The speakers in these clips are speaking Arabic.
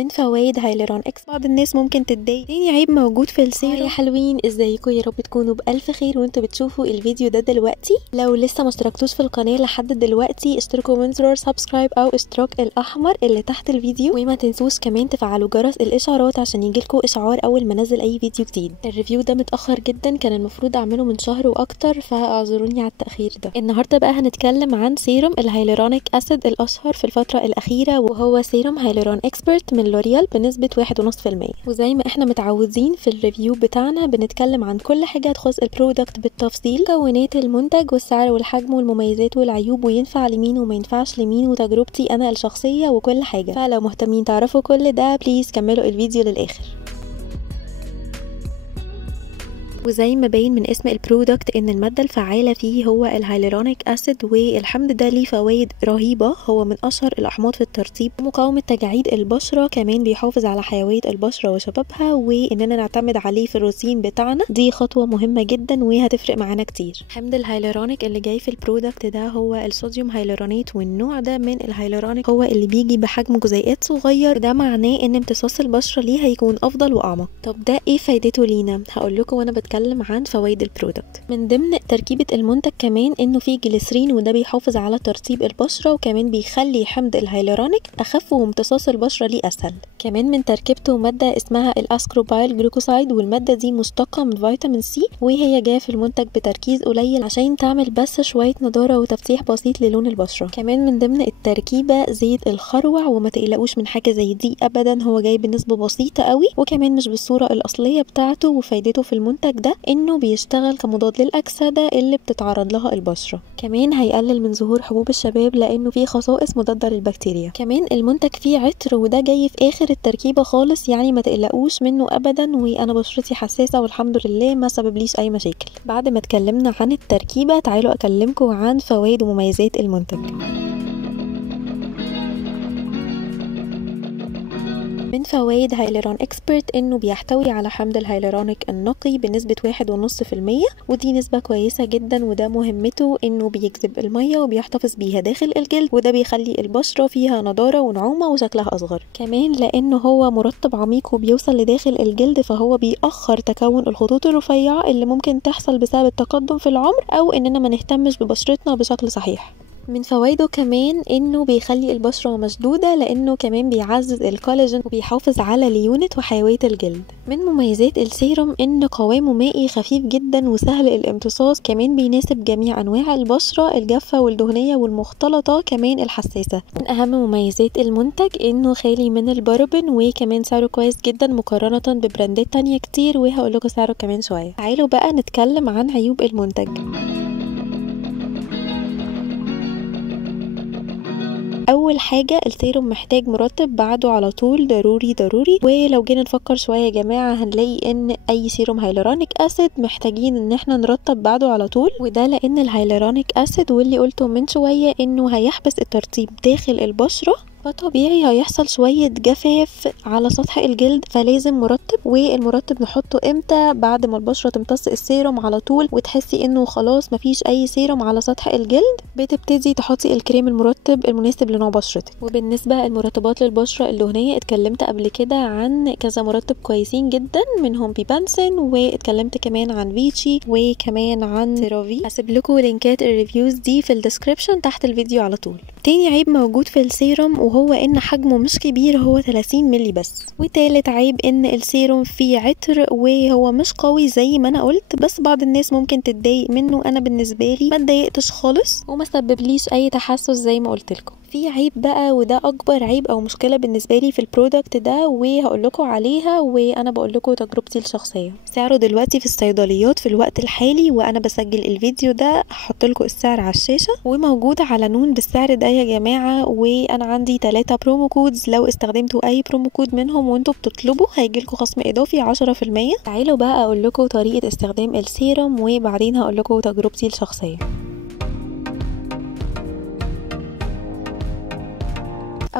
من فوائد هايلورون اكس بعض الناس ممكن تتضايق. تاني عيب موجود في السيرم. يا حلوين، ازيكم؟ يا رب تكونوا بالف خير وانتوا بتشوفوا الفيديو ده دلوقتي. لو لسه ما اشتركتوش في القناه لحد دلوقتي اشتركوا من زرار سبسكرايب او اشتراك الاحمر اللي تحت الفيديو، وما تنسوش كمان تفعلوا جرس الاشعارات عشان يجيلكوا اشعار اول ما انزل اي فيديو جديد. الريفيو ده متاخر جدا، كان المفروض اعمله من شهر واكتر، فاعذروني على التاخير ده. النهارده بقى هنتكلم عن سيروم الهايلورونيك اسيد الاشهر في الفتره الاخيره، وهو سيروم هايلورون اكسبرت من لوريال بنسبه 1.5%. وزي ما احنا متعودين في الريفيو بتاعنا بنتكلم عن كل حاجه تخص البرودكت بالتفصيل، مكونات المنتج والسعر والحجم والمميزات والعيوب، وينفع لمين وما ينفعش لمين، وتجربتي انا الشخصيه وكل حاجه. فلو مهتمين تعرفوا كل ده بليز كملوا الفيديو للاخر. وزي ما باين من اسم البرودكت ان المادة الفعالة فيه هو الهايلورونيك اسيد، والحمض ده ليه فوائد رهيبة. هو من اشهر الاحماض في الترطيب ومقاومة تجاعيد البشرة، كمان بيحافظ على حيوية البشرة وشبابها، واننا نعتمد عليه في الروتين بتاعنا دي خطوة مهمة جدا وهتفرق معانا كتير. حمض الهايلورونيك اللي جاي في البرودكت ده هو الصوديوم هايلورونات، والنوع ده من الهايلورونيك هو اللي بيجي بحجم جزيئات صغير، ده معناه ان امتصاص البشرة ليه هيكون افضل واعمق. طب ده ايه فايدته لينا؟ هقول لكم وانا بتكلم عن فوائد البرودكت. من ضمن تركيبة المنتج كمان انه فيه جليسرين، وده بيحافظ على ترطيب البشرة، وكمان بيخلي حمض الهايلورونيك اخف وامتصاص البشرة ليه اسهل. كمان من تركيبته مادة اسمها الاسكروبايل جلوكوسايد، والمادة دي مشتقة من فيتامين سي، وهي جاية في المنتج بتركيز قليل عشان تعمل بس شوية نضارة وتفتيح بسيط للون البشرة. كمان من ضمن التركيبة زيت الخروع، وما تقلقوش من حاجة زي دي ابدا، هو جاي بنسبة بسيطة قوي، وكمان مش بالصورة الاصلية بتاعته. وفايدته في المنتج ده انه بيشتغل كمضاد للاكسده اللي بتتعرض لها البشره، كمان هيقلل من ظهور حبوب الشباب لانه فيه خصائص مضاده للبكتيريا. كمان المنتج فيه عطر، وده جاي في اخر التركيبه خالص، يعني ما تقلقوش منه ابدا، وانا بشرتي حساسه والحمد لله ما سببليش اي مشاكل. بعد ما اتكلمنا عن التركيبه تعالوا اكلمكم عن فوائد ومميزات المنتج. من فوائد هايلورون اكسبرت انه بيحتوي على حمض الهايلورونيك النقي بنسبة 1.5%، ودي نسبة كويسة جدا، وده مهمته انه بيجذب المية وبيحتفظ بيها داخل الجلد، وده بيخلي البشرة فيها نضارة ونعومة وشكلها اصغر. كمان لانه هو مرطب عميق وبيوصل لداخل الجلد، فهو بيأخر تكون الخطوط الرفيعة اللي ممكن تحصل بسبب التقدم في العمر او اننا ما نهتمش ببشرتنا بشكل صحيح. من فوائده كمان انه بيخلي البشرة مشدودة، لانه كمان بيعزز الكولاجين وبيحافظ على ليونة وحيوية الجلد. من مميزات السيروم ان قوامه مائي خفيف جدا وسهل الامتصاص، كمان بيناسب جميع انواع البشرة الجافة والدهنية والمختلطة كمان الحساسة. من اهم مميزات المنتج انه خالي من البارابين، وكمان سعره كويس جدا مقارنة ببراندات تانية كتير، وهقول لكم سعره كمان شوية. تعالوا بقى نتكلم عن عيوب المنتج. اول حاجه السيروم محتاج مرطب بعده على طول، ضروري. ولو جينا نفكر شويه يا جماعه هنلاقي ان اي سيروم هايلورونيك اسيد محتاجين ان احنا نرطب بعده على طول، وده لان الهايلورونيك اسيد واللي قلته من شويه انه هيحبس الترطيب داخل البشره، فطبيعي هيحصل شوية جفاف على سطح الجلد، فلازم مرطب. والمرطب نحطه امتى؟ بعد ما البشرة تمتص السيروم على طول، وتحسي انه خلاص مفيش اي سيروم على سطح الجلد، بتبتدي تحطي الكريم المرطب المناسب لنوع بشرتك. وبالنسبة المرطبات للبشرة الدهنية اتكلمت قبل كده عن كذا مرطب كويسين جدا، منهم بيبانسين، واتكلمت كمان عن فيتشي، وكمان عن سيرافي. هسيب لكم لينكات الريفيوز دي في الديسكريبشن تحت الفيديو على طول. تاني عيب موجود في السيروم وهو ان حجمه مش كبير، هو 30 مللي بس. وتالت عيب ان السيروم فيه عطر وهو مش قوي زي ما انا قلت، بس بعض الناس ممكن تتضايق منه. انا بالنسبه لي ما اتضايقتش خالص وما سببليش اي تحسس زي ما قلت لكم. في عيب بقى، وده اكبر عيب او مشكله بالنسبه لي في البرودكت ده، وهقول لكم عليها وانا بقول لكم تجربتي الشخصيه. سعره دلوقتي في الصيدليات في الوقت الحالي وانا بسجل الفيديو ده، هحط لكم السعر على الشاشه، وموجود على نون بالسعر ده يا جماعه. وانا عندي 3 برومو كودز، لو استخدمتوا اي برومو كود منهم وانتوا بتطلبوا هيجيلكوا خصم اضافي 10%. تعالوا بقى اقول لكم طريقه استخدام السيروم، وبعدين هقول لكم تجربتي الشخصيه.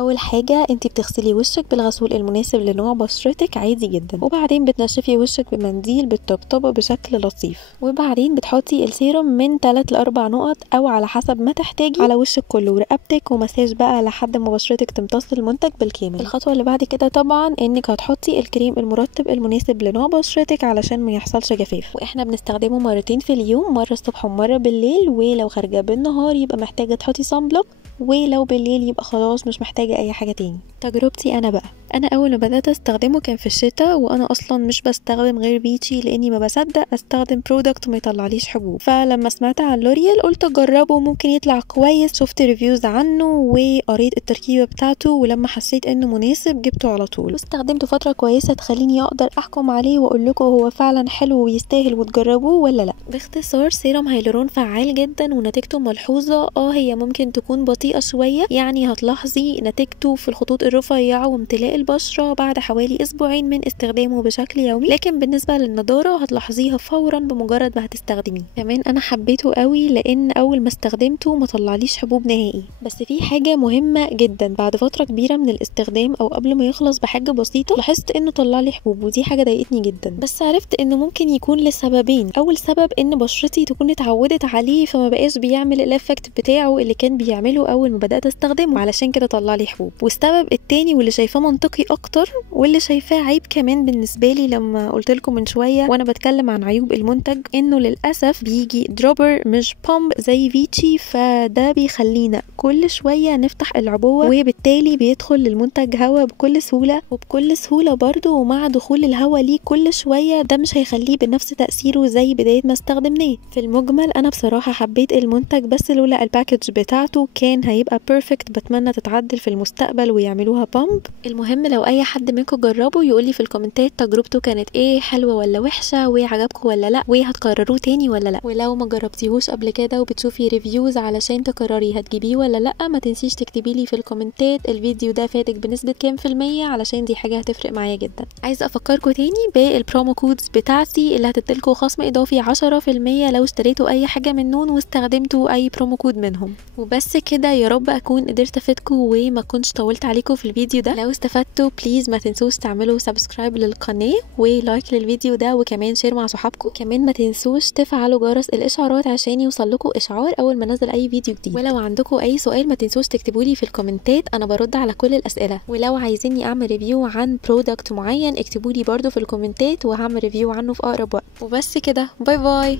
اول حاجه انت بتغسلي وشك بالغسول المناسب لنوع بشرتك عادي جدا، وبعدين بتنشفي وشك بمنديل بالطبطبه بشكل لطيف، وبعدين بتحطي السيروم من 3 ل 4 نقط او على حسب ما تحتاجي على وشك كله ورقبتك، ومساج بقى لحد ما بشرتك تمتص المنتج بالكامل. الخطوه اللي بعد كده طبعا انك هتحطي الكريم المرطب المناسب لنوع بشرتك علشان ما يحصلش جفاف، واحنا بنستخدمه مرتين في اليوم، مره الصبح ومره بالليل، ولو خارجه بالنهار يبقى محتاجه تحطي صن بلوك، ولو بالليل يبقى خلاص مش محتاجه اي حاجه تاني. تجربتي انا بقى، انا اول ما بدات استخدمه كان في الشتاء، وانا اصلا مش بستخدم غير بيتشي لاني ما بصدق استخدم برودكت ما يطلعليش حبوب، فلما سمعت عن لوريال قلت اجربه ممكن يطلع كويس. شفت ريفيوز عنه وقريت التركيبه بتاعته، ولما حسيت انه مناسب جبته على طول واستخدمته فتره كويسه تخليني اقدر احكم عليه واقول لكم هو فعلا حلو ويستاهل وتجربوه ولا لا. باختصار سيروم هيلورون فعال جدا ونتيجته ملحوظه. هي ممكن تكون بطيئه شويه، يعني هتلاحظي نتيجته في الخطوط الرفيعه وامتلاء البشره بعد حوالي اسبوعين من استخدامه بشكل يومي، لكن بالنسبه للنضاره هتلاحظيها فورا بمجرد ما هتستخدميه. كمان انا حبيته قوي لان اول ما استخدمته ما طلعليش حبوب نهائي. بس في حاجه مهمه جدا، بعد فتره كبيره من الاستخدام او قبل ما يخلص بحاجه بسيطه لاحظت انه طلع لي حبوب، ودي حاجه ضايقتني جدا. بس عرفت انه ممكن يكون لسببين. اول سبب ان بشرتي تكون اتعودت عليه فما بقاش بيعمل الافكت بتاعه اللي كان بيعمله اول ما بدات استخدمه، علشان كده طلع لي حبوب. والسبب التاني واللي شايفاه منطقي اكتر واللي شايفاه عيب كمان بالنسبه لي لما قلت لكم من شويه وانا بتكلم عن عيوب المنتج، انه للاسف بيجي دروبر مش بامب زي فيتشي، فده بيخلينا كل شويه نفتح العبوه وبالتالي بيدخل للمنتج هواء بكل سهوله، وبكل سهوله برده، ومع دخول الهواء ليه كل شويه ده مش هيخليه بنفس تاثيره زي بدايه ما استخدمناه. في المجمل انا بصراحه حبيت المنتج، بس لولا الباكج بتاعته كان هيبقى بيرفكت. بتمنى تتعدل في المستقبل ويعملوها بامب. المهم لو اي حد منكم جربه يقولي في الكومنتات تجربته كانت ايه، حلوه ولا وحشه، وعجبكم ولا لا، وهتكرروه تاني ولا لا. ولو ما جربتيهوش قبل كده وبتشوفي ريفيوز علشان تكرري هتجيبيه ولا لا، ما تنسيش تكتبي لي في الكومنتات الفيديو ده فاتك بنسبه كام في المية، علشان دي حاجه هتفرق معايا جدا. عايزه افكركم تاني بالبرومو كودز بتاعتي اللي هتديلكوا خصم اضافي 10% لو اشتريتوا اي حاجه من نون واستخدمتوا اي برومو كود منهم. وبس كده، يا رب اكون قدرت افيدكم وما كنتش طولت عليكم في الفيديو ده. لو استفدتوا بليز ما تنسوش تعملوا سبسكرايب للقناه ولايك للفيديو ده، وكمان شير مع صحابكم. كمان ما تنسوش تفعلوا جرس الاشعارات عشان يوصلكوا اشعار اول ما انزل اي فيديو جديد. ولو عندكم اي سؤال ما تنسوش تكتبوا لي في الكومنتات، انا برد على كل الاسئله. ولو عايزيني اعمل ريفيو عن برودكت معين اكتبوا لي برده في الكومنتات وهعمل ريفيو عنه في اقرب وقت. وبس كده، باي باي.